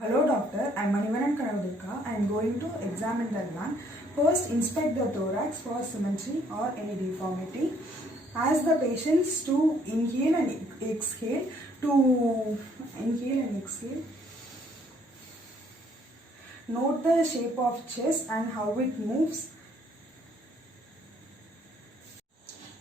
Hello doctor, I am Manivanan Kanavadurga. I am going to examine the lung. First, inspect the thorax for symmetry or any deformity. Ask the patients to inhale and exhale. Note the shape of chest and how it moves.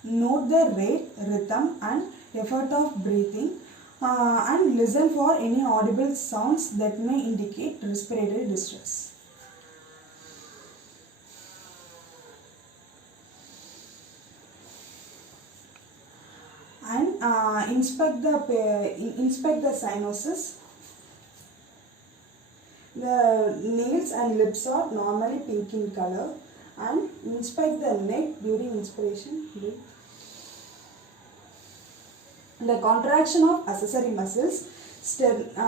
Note the rate, rhythm and effort of breathing. And listen for any audible sounds that may indicate respiratory distress. And inspect the sinuses. The nails and lips are normally pink in color. And inspect the neck during inspiration. The contraction of accessory muscles, sternomastoid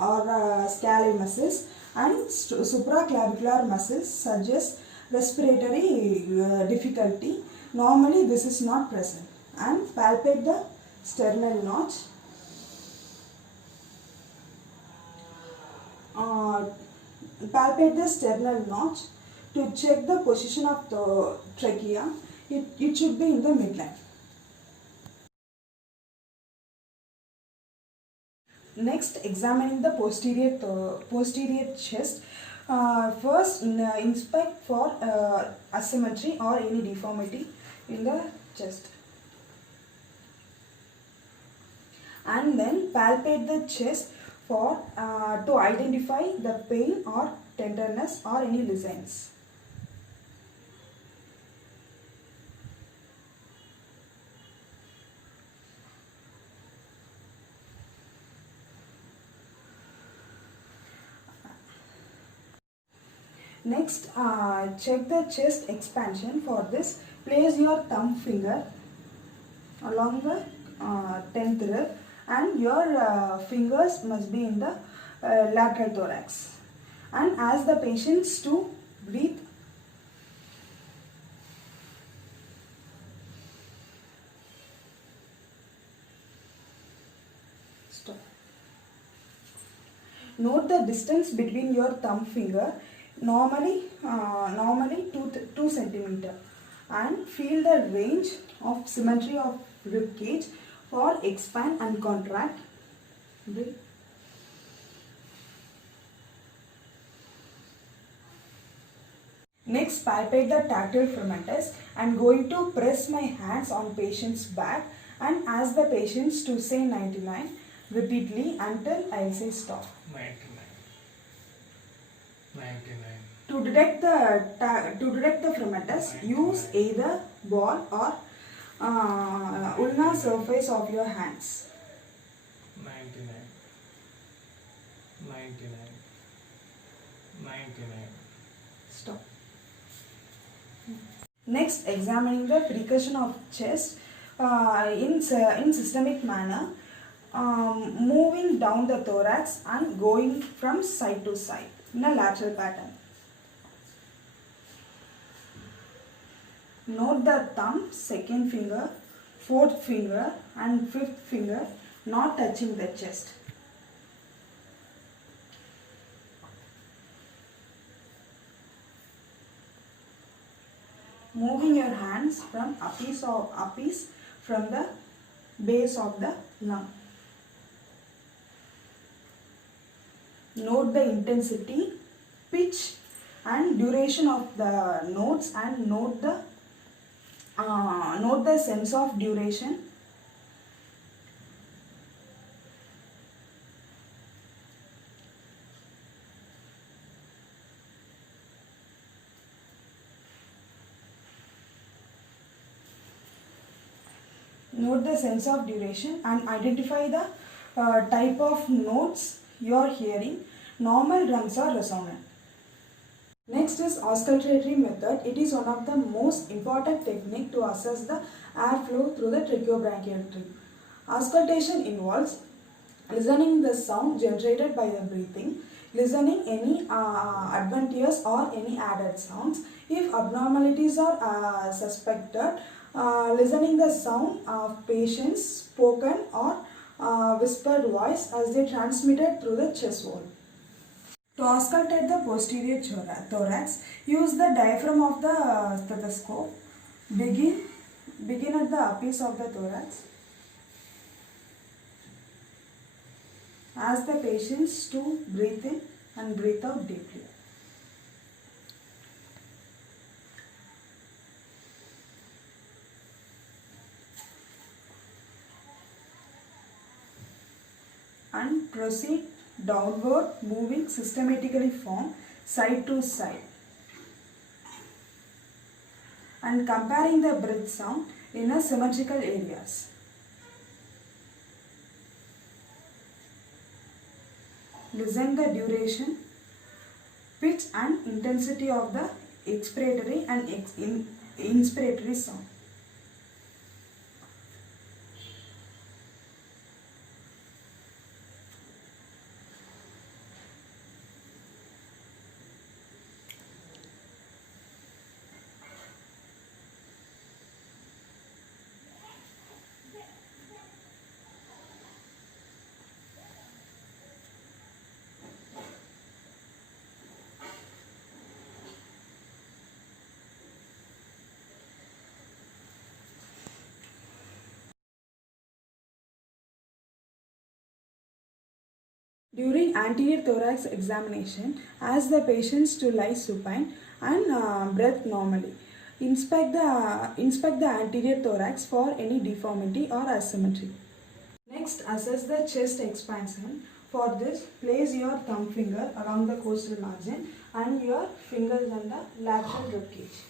or scalene muscles and supraclavicular muscles suggest respiratory difficulty. Normally this is not present. And palpate the sternal notch. Palpate the sternal notch to check the position of the trachea. It should be in the midline. Next, examining the posterior chest. First, inspect for asymmetry or any deformity in the chest. And then palpate the chest for to identify the pain or tenderness or any lesions. Next, check the chest expansion. For this, place your thumb finger along the 10th rib and your fingers must be in the lateral thorax. And ask the patients to breathe. Stop. Note the distance between your thumb finger, normally 2 centimeter, and feel the range of symmetry of rib cage for expand and contract. Breathe. Next, palpate the tactile fermenters. I am going to press my hands on patient's back and ask the patients to say 99 repeatedly until I say stop. 99. To detect the fermenters, use either ball or ulnar surface of your hands. 99. Stop. Next, examining the precussion of chest in systemic manner, moving down the thorax and going from side to side in a lateral pattern. Note the thumb, second finger, fourth finger and fifth finger not touching the chest. Moving your hands from apiece from the base of the lung. Note the intensity, pitch and duration of the notes and note the sense of duration. Note the sense of duration and identify the type of notes you are hearing. Normal, drums or resonant. Next is auscultatory method. It is one of the most important technique to assess the airflow through the tracheobronchial tube. Auscultation involves listening the sound generated by the breathing, listening any adventitious or any added sounds. If abnormalities are suspected, listening the sound of patients spoken or whispered voice as they transmitted through the chest wall. To auscultate the posterior thorax, use the diaphragm of the stethoscope. Begin at the apice of the thorax. Ask the patients to breathe in and breathe out deeply. And proceed downward, moving systematically from side to side. And comparing the breath sound in a symmetrical areas. Listen the duration, pitch and intensity of the expiratory and inspiratory sound. During anterior thorax examination, ask the patients to lie supine and breathe normally. Inspect the anterior thorax for any deformity or asymmetry. Next, assess the chest expansion. For this, place your thumb finger along the costal margin and your fingers on the lateral ribcage.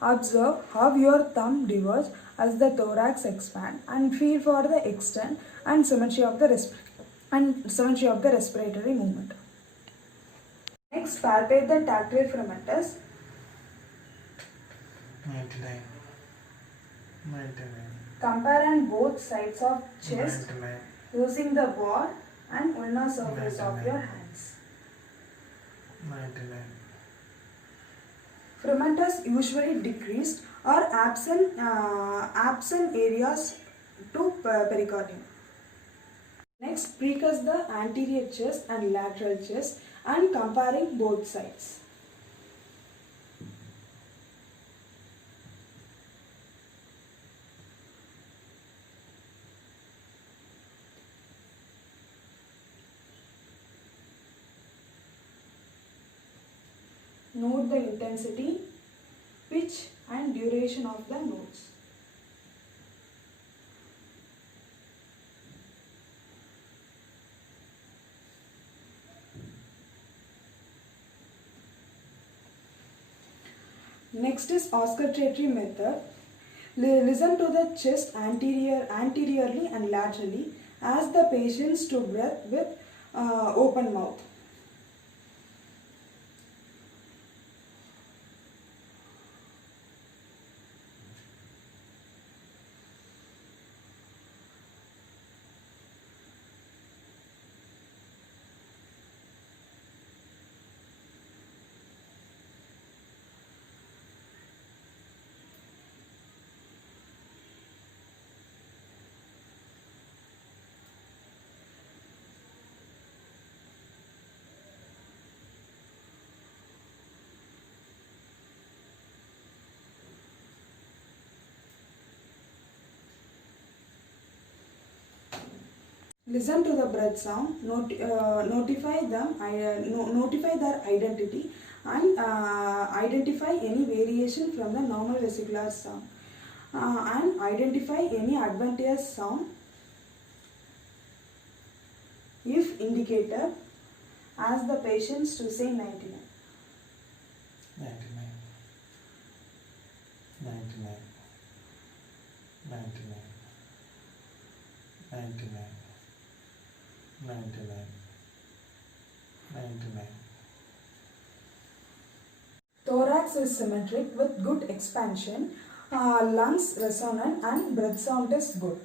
Observe how your thumb diverges as the thorax expands and feel for the extent and symmetry of the respiratory movement. Next, palpate the tactile fermenters. 99. Compare on both sides of chest 99. using the ball and ulnar surface of your hands. 99. Fermenters usually decreased or absent areas to pericardium. Next, precuss the anterior chest and lateral chest and comparing both sides. Note the intensity, pitch and duration of the notes. Next is auscultatory method. Listen to the chest anteriorly and laterally. Ask the patients to breathe with open mouth. Listen to the breath sound, notify their identity and identify any variation from the normal vesicular sound and identify any advantageous sound. If indicator, ask the patients to say 99. 99. 99. 99. 99. 99. 99. Thorax is symmetric with good expansion, lungs resonant and breath sound is good.